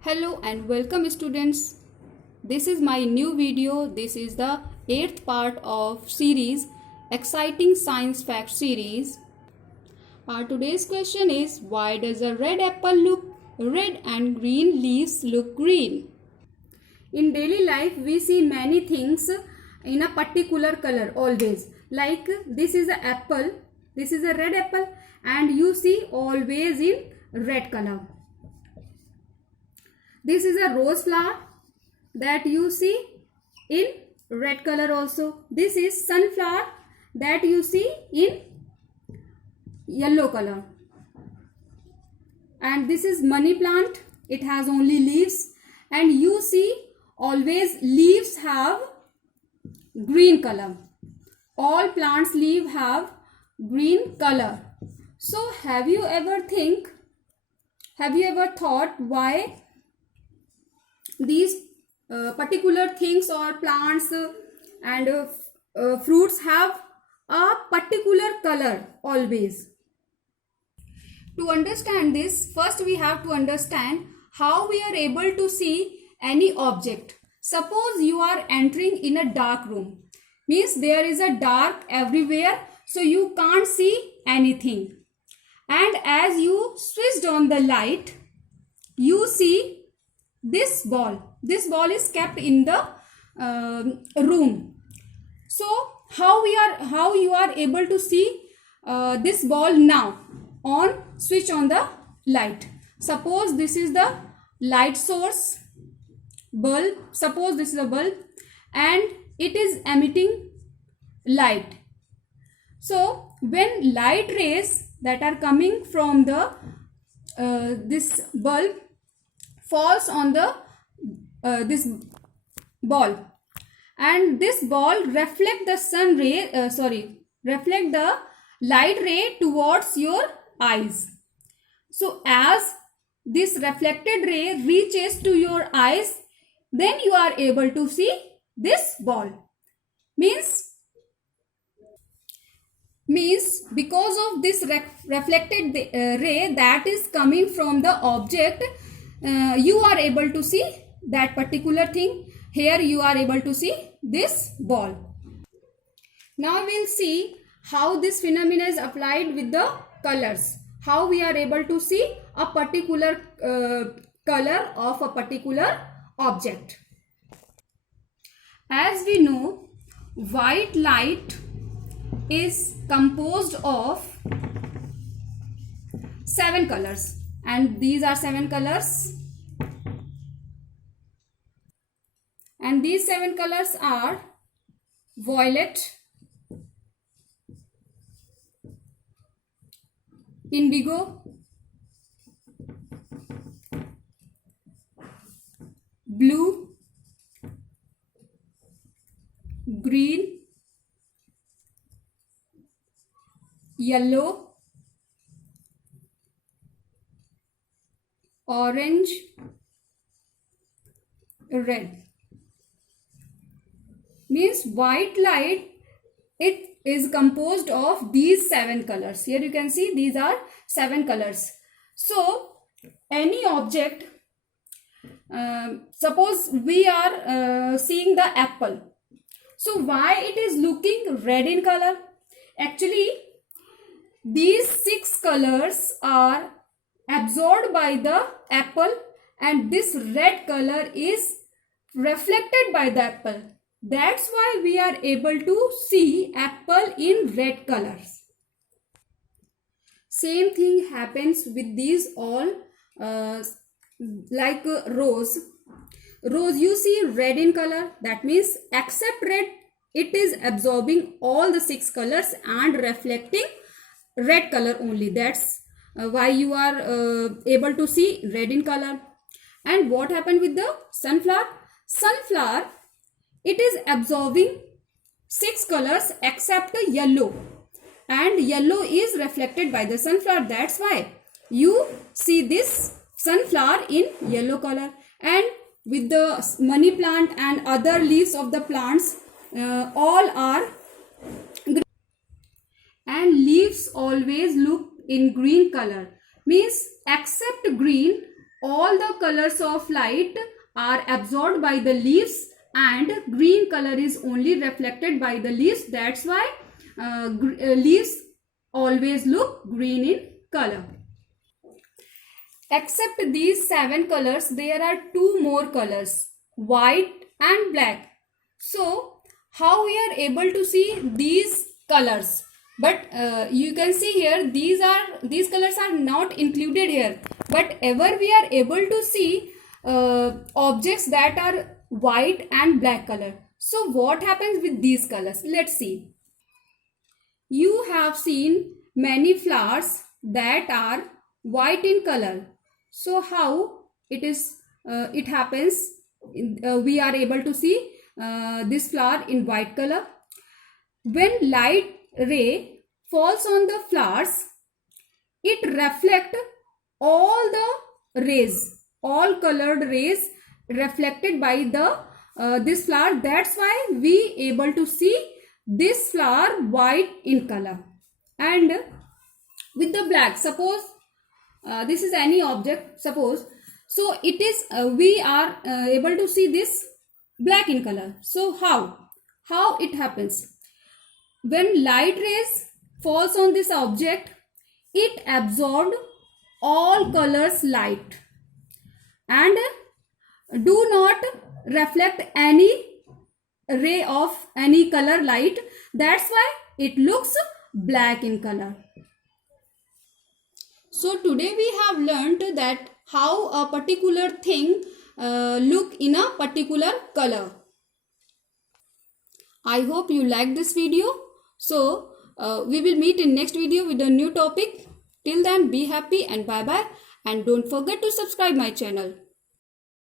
Hello and welcome students. This is my new video. This is the 8th part of series Exciting Science Fact series. Our today's question is, why does a red apple look red and green leaves look green? In daily life we see many things in a particular color always. Like this is an apple, this is a red apple and you see always in red color. This is a rose flower that you see in red color also. This is sunflower that you see in yellow color. And this is money plant. It has only leaves. And you see always leaves have green color. All plants leaves have green color. So have you ever thought why these particular things or plants and fruits have a particular color always? To understand this, first we have to understand how we are able to see any object. Suppose you are entering in a dark room, means there is a dark everywhere, so you can't see anything. And as you switched on the light, you see this ball is kept in the room. So how you are able to see this ball now? Switch on the light. Suppose this is the light source, bulb. Suppose this is a bulb and it is emitting light. So when light rays that are coming from the this bulb falls on the this ball, and this ball reflect the light ray towards your eyes. So as this reflected ray reaches to your eyes, then you are able to see this ball. Means because of this reflected ray that is coming from the object, you are able to see that particular thing. Here you are able to see this ball. Now we'll see how this phenomenon is applied with the colors. How we are able to see a particular color of a particular object. As we know, white light is composed of 7 colors. And these are 7 colors. And these 7 colors are violet, indigo, blue, green, yellow, orange, red. Means white light, it is composed of these 7 colors. Here you can see these are 7 colors. So any object, suppose we are seeing the apple. So why it is looking red in color? Actually these 6 colors are absorbed by the apple and this red color is reflected by the apple. That's why we are able to see apple in red colors. Same thing happens with these all like rose. Rose you see red in color. That means except red, it is absorbing all the 6 colors and reflecting red color only. That's why you are able to see red in color. And what happened with the sunflower? Sunflower, it is absorbing 6 colors except yellow, and yellow is reflected by the sunflower. That's why you see this sunflower in yellow color. And with the money plant and other leaves of the plants, all are green. And leaves always look in green color. Means except green, all the colors of light are absorbed by the leaves and green color is only reflected by the leaves. That's why leaves always look green in color. Except these 7 colors, there are 2 more colors, white and black. So how we are able to see these colors? But you can see here these colors are not included here, but ever we are able to see objects that are white and black color. So what happens with these colors? Let's see. You have seen many flowers that are white in color. So how it happens? We are able to see this flower in white color. When light ray falls on the flowers, it reflects all the rays, all colored rays reflected by the this flower. That's why we able to see this flower white in color. And with the black, suppose this is any object, suppose, so it is we are able to see this black in color. So how it happens? When light rays falls on this object, it absorbed all colors light and do not reflect any ray of any color light. That's why it looks black in color. So today we have learnt that how a particular thing look in a particular color. I hope you like this video. So we will meet in next video with a new topic. Till then, be happy and bye bye, and don't forget to subscribe my channel.